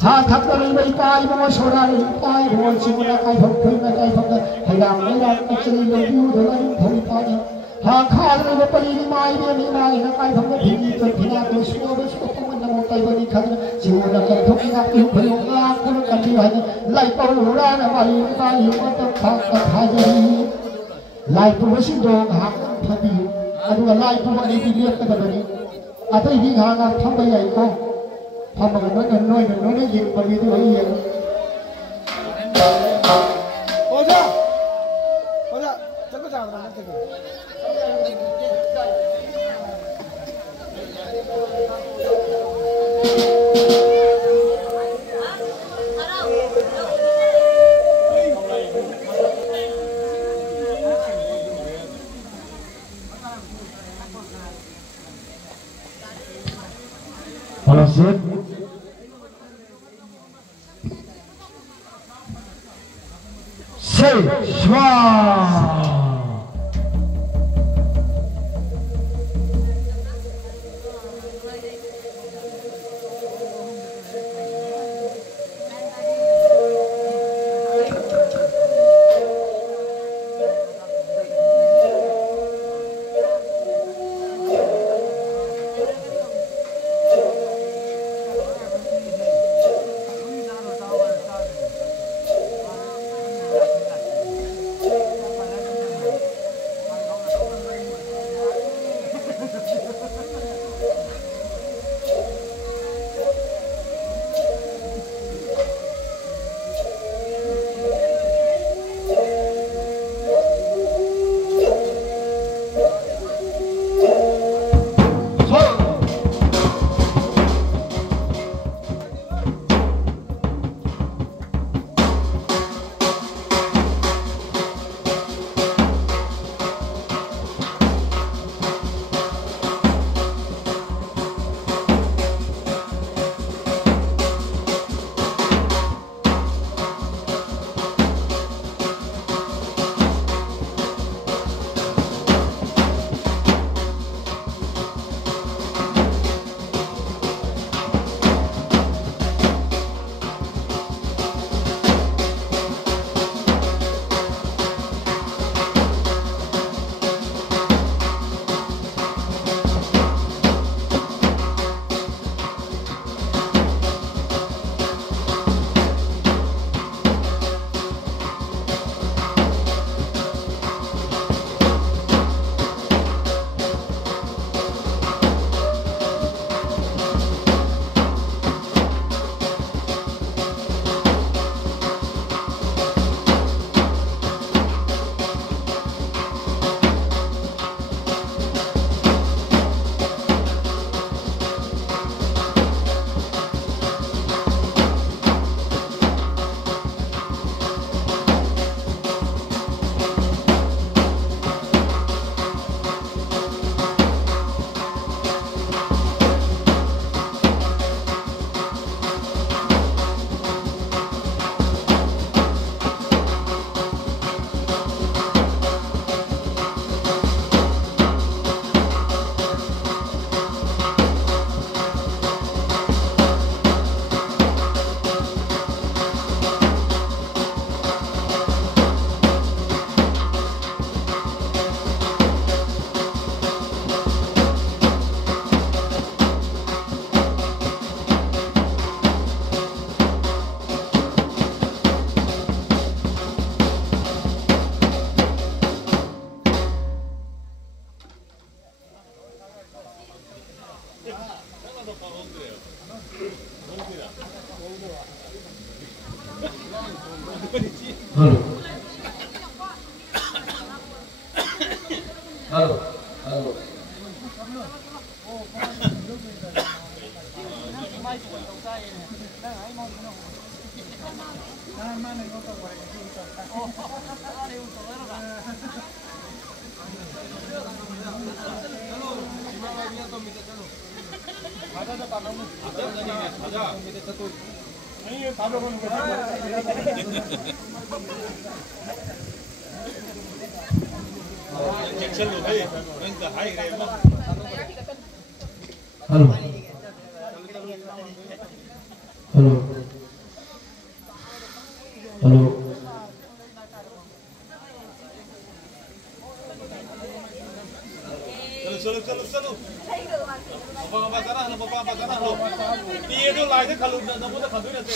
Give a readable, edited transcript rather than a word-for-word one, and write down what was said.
Tha thắc tới đây tai mà số này tai rồi chỉ muốn là cái phật khơi là cái phật thầy làm đấy là cái chơi nhiều điều đó là không phải hàng khăn rồi bật đi mai đi mai nó ai không có thì cần thì nào tôi xua với số không mình một tay bên đi khăn chiều là cần không nghe yêu phải không nghe cũng cần đi hay lại tàu ra là mai mai yêu mà tôi khác thay gì lại tôi mới xin đồ hàng thay đi anh lại tôi mới đi liếc cái bên đi à tôi đi hàng là không bây giờ cô không mà nói đấy gì mà đi tôi ấy Oja, chắc có chào là nó चलो चलो चलो बाबा बाबा करा लो बाबा बाबा करा लो ये जो लाइट खलू ना वो तो खबी रहते